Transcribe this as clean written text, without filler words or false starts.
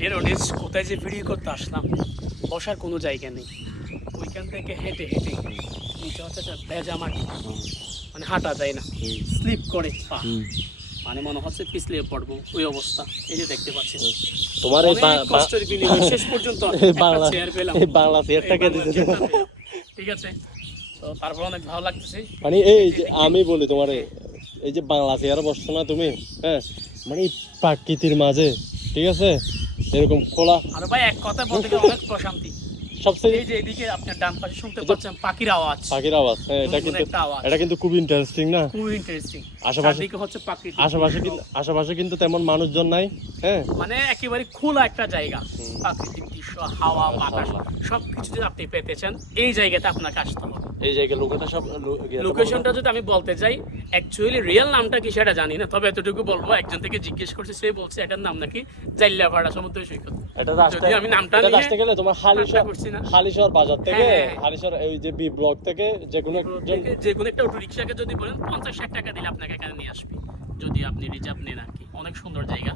ডেরোনিস কোথায় যে ভিডিও করতে আসলাম, বসার কোনো জায়গা নেই। ওইখান থেকে হেঁটে হেঁটে নিচে হচ্ছে একটা ভেজা মাটি, মানে হাঁটা যায় না, স্লিপ করে পা, মানে মনে হচ্ছে পিছলে পড়বো ওই অবস্থা। এই যে দেখতে পাচ্ছেন তোমার এই অনেক কষ্টের বিনিময়ে শেষ পর্যন্ত একটা চেয়ার পেলাম, এই বাংলা চেয়ারটাকে এই বাংলা দিতে চেয়ারটা পেলাম। ঠিক আছে, তো তারপর অনেক ভালো লাগতেছে। মানে এই যে আমি বলি তোমার এই যে বাংলা চেয়ারে বসছো না তুমি, হ্যাঁ, মানে এই প্রাকৃতির মাঝে, ঠিক আছে, এরকম খোলা আর ভাই এক কথা বলতে গেলে অনেক প্রশান্তি। সবচেয়ে এই যে এদিকে আপনার ডান পাশে শুনতে পাচ্ছেন পাখির আওয়াজ, পাখির আওয়াজ, হ্যাঁ, এটা কিন্তু একটা আওয়াজ, এটা কিন্তু খুব ইন্টারেস্টিং না? খুব ইন্টারেস্টিং। আশেপাশে চারদিকে হচ্ছে পাখি, আশেপাশে কিন্তু তেমন মানুষজন নাই, হ্যাঁ, মানে একেবারে খোলা একটা জায়গা, প্রাকৃতিক দৃশ্য, হাওয়া বাতাস সবকিছু যদি আপনি পেতে চান এই জায়গাতে আপনাকে আসতে হবে। এই জায়গায় লোকেটা সব লোকেশনটা যদি আমি বলতে যাই, অ্যাকচুয়ালি রিয়েল নামটা কি সেটা জানি না, তবে এতটুকু বলবো একজন থেকে জিজ্ঞেস করছে, সে বলছে এটার নাম নাকি জাইল্লাপাড়া সমুদ্র সৈকত। এটা যদি আমি নামটা এটা নিয়ে আসতে গেলে তোমার করছি না, হালিশহর বাজার থেকে, হ্যাঁ। হালিশহর এই যে বি ব্লক থেকে যে কোনো একজন যে কোনো একটা অটো রিক্সাকে যদি বলেন 50-60 টাকা দিলে আপনাকে এখানে নিয়ে আসবে, যদি আপনি রিজার্ভ নেন আর কি। অনেক সুন্দর জায়গা।